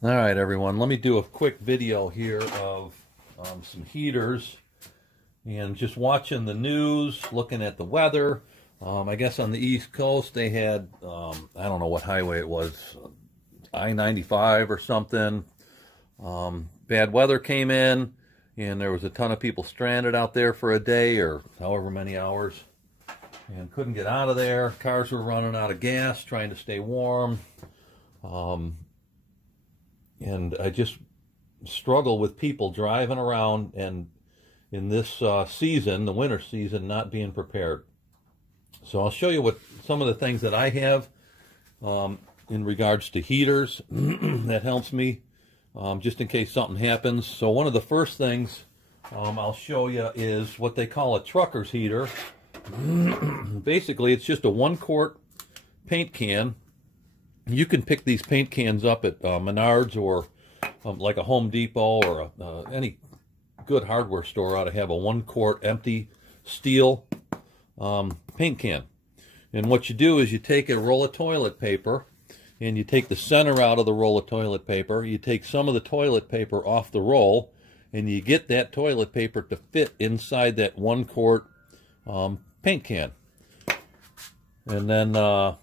All right, everyone, let me do a quick video here of some heaters and just watching the news, looking at the weather. I guess on the East Coast they had, I don't know what highway it was, I-95 or something. Bad weather came in and there was a ton of people stranded out there for a day or however many hours and couldn't get out of there. Cars were running out of gas, trying to stay warm. And I just struggle with people driving around and in this season, the winter season, not being prepared. So I'll show you what some of the things that I have in regards to heaters that helps me just in case something happens. So one of the first things I'll show you is what they call a trucker's heater. Basically, it's just a 1-quart paint can. You can pick these paint cans up at Menards or like a Home Depot or any good hardware store ought to have a 1-quart empty steel paint can. And what you do is you take a roll of toilet paper and you take the center out of the roll of toilet paper. You take some of the toilet paper off the roll and you get that toilet paper to fit inside that 1-quart paint can. And then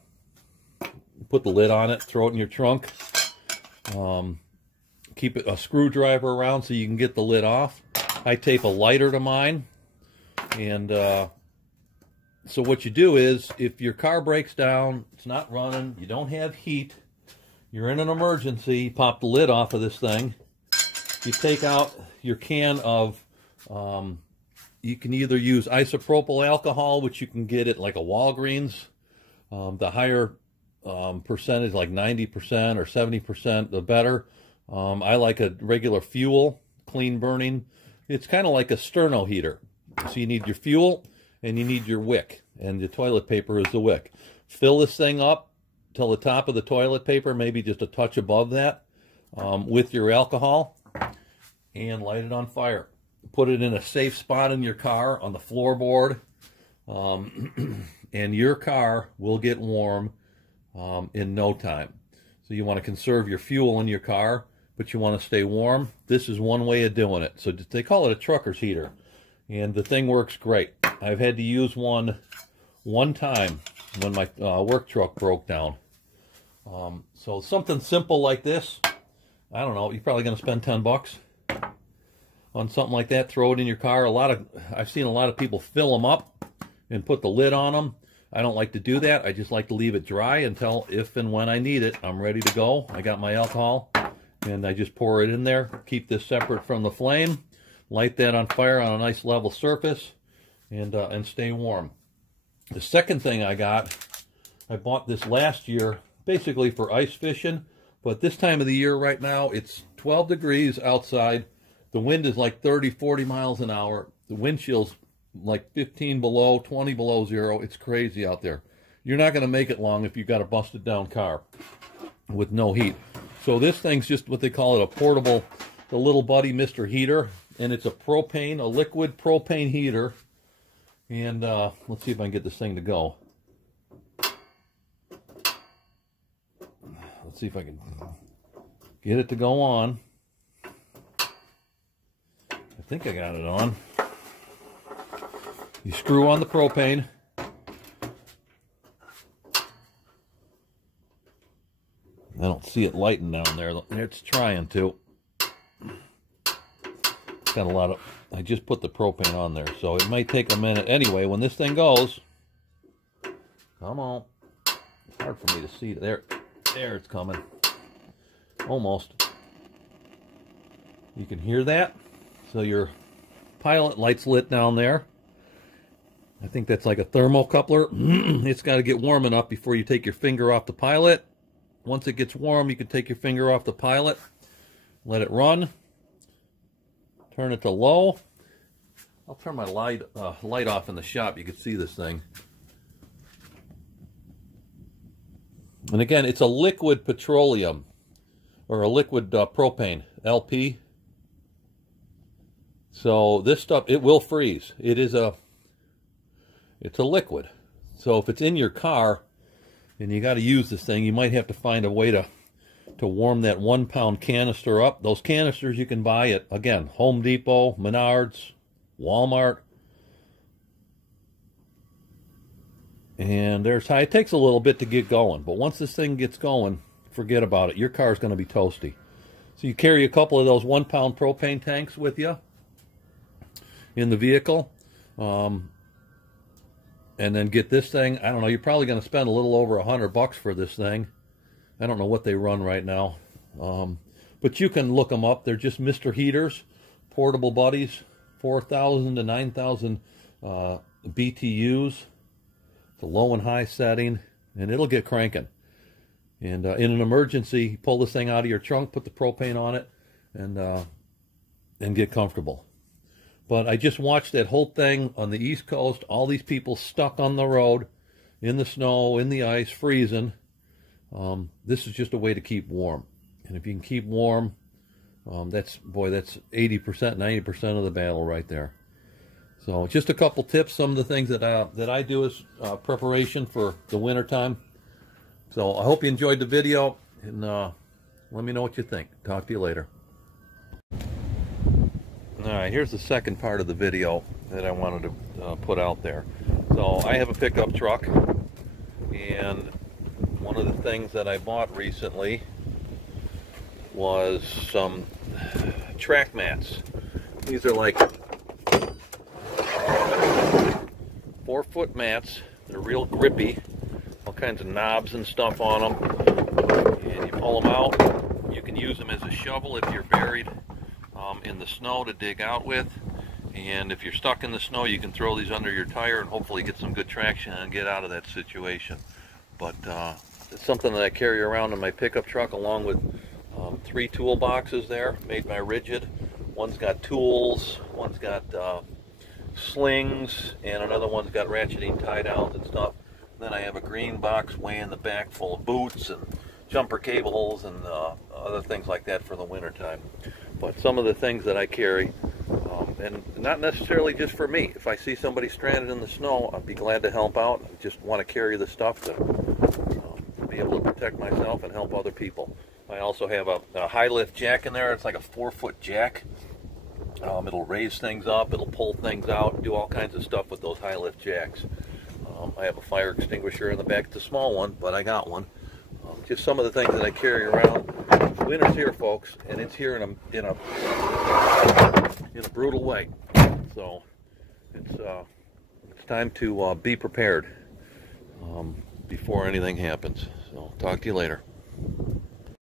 put the lid on it, throw it in your trunk. Keep a screwdriver around so you can get the lid off. I tape a lighter to mine. And so what you do is, if your car breaks down, it's not running, you don't have heat, you're in an emergency, you pop the lid off of this thing. You take out your can of, you can either use isopropyl alcohol, which you can get at like a Walgreens. The higher percentage, like 90% or 70%, the better. I like a regular fuel, clean burning. It's kind of like a sterno heater. So you need your fuel and you need your wick, and the toilet paper is the wick. Fill this thing up till the top of the toilet paper, maybe just a touch above that, with your alcohol, and light it on fire. Put it in a safe spot in your car on the floorboard, and your car will get warm in no time. So you want to conserve your fuel in your car, but you want to stay warm. This is one way of doing it. So they call it a trucker's heater, and the thing works great. I've had to use one time when my work truck broke down. So something simple like this, I don't know, you're probably going to spend 10 bucks on something like that. Throw it in your car. I've seen a lot of people fill them up and put the lid on them. I don't like to do that. I just like to leave it dry until if and when I need it, I'm ready to go. I got my alcohol, and I just pour it in there. Keep this separate from the flame. Light that on fire on a nice level surface, and stay warm. The second thing I bought this last year, basically for ice fishing, but this time of the year right now, it's 12 degrees outside. The wind is like 30, 40 miles an hour. The wind chill's like 15 below, 20 below zero. It's crazy out there. You're not going to make it long if you've got a busted down car with no heat. So this thing's just what they call it, a portable, the little buddy Mr. Heater, and it's a propane, a liquid propane heater. And let's see if I can get this thing to go. Let's see if I can get it to go on. I think I got it on. You screw on the propane. I don't see it lighting down there. It's trying to. It's got a lot of... I just put the propane on there, so it might take a minute. Anyway, when this thing goes... Come on. It's hard for me to see. There it's coming. Almost. You can hear that. So your pilot light's lit down there. I think that's like a thermocoupler. It's got to get warm enough before you take your finger off the pilot. Once it gets warm, you can take your finger off the pilot, let it run, turn it to low. I'll turn my light off in the shop. You can see this thing. And again, it's a liquid petroleum, or a liquid propane, LP. So this stuff, it will freeze. It's a liquid. So if it's in your car and you got to use this thing, you might have to find a way to to warm that 1 pound canister up. Those canisters you can buy at, again, Home Depot, Menards, Walmart. And there's how it takes a little bit to get going, but once this thing gets going, forget about it. Your car's going to be toasty. So you carry a couple of those 1 pound propane tanks with you in the vehicle, and then get this thing. I don't know, you're probably going to spend a little over $100 for this thing. I don't know what they run right now, but you can look them up. They're just Mr. Heaters, portable buddies, 4,000 to 9,000 BTUs. It's a low and high setting, and it'll get cranking. And in an emergency, pull this thing out of your trunk, put the propane on it, and get comfortable. But I just watched that whole thing on the East Coast, all these people stuck on the road, in the snow, in the ice, freezing. This is just a way to keep warm. And if you can keep warm, that's 80%, 90% of the battle right there. So just a couple tips, some of the things that I do as preparation for the winter time. So I hope you enjoyed the video, and let me know what you think. Talk to you later. All right, here's the second part of the video that I wanted to put out there. So I have a pickup truck, and one of the things that I bought recently was some track mats. These are like 4-foot mats. They're real grippy, all kinds of knobs and stuff on them, and you pull them out. You can use them as a shovel if you're buried in the snow to dig out with, and if you're stuck in the snow, you can throw these under your tire and hopefully get some good traction and get out of that situation. But it's something that I carry around in my pickup truck, along with 3 toolboxes there made by Rigid. One's got tools, one's got slings, and another one's got ratcheting tie downs and stuff. Then I have a green box way in the back full of boots and jumper cables and other things like that for the winter time. But some of the things that I carry, and not necessarily just for me. If I see somebody stranded in the snow, I'd be glad to help out. I just want to carry the stuff to be able to protect myself and help other people. I also have a high lift jack in there. It's like a 4-foot jack. It'll raise things up, it'll pull things out, do all kinds of stuff with those high lift jacks. I have a fire extinguisher in the back. It's a small one, but I got one. Just some of the things that I carry around. Winter's here, folks, and it's here in a brutal way. So it's time to be prepared before anything happens. So talk to you later.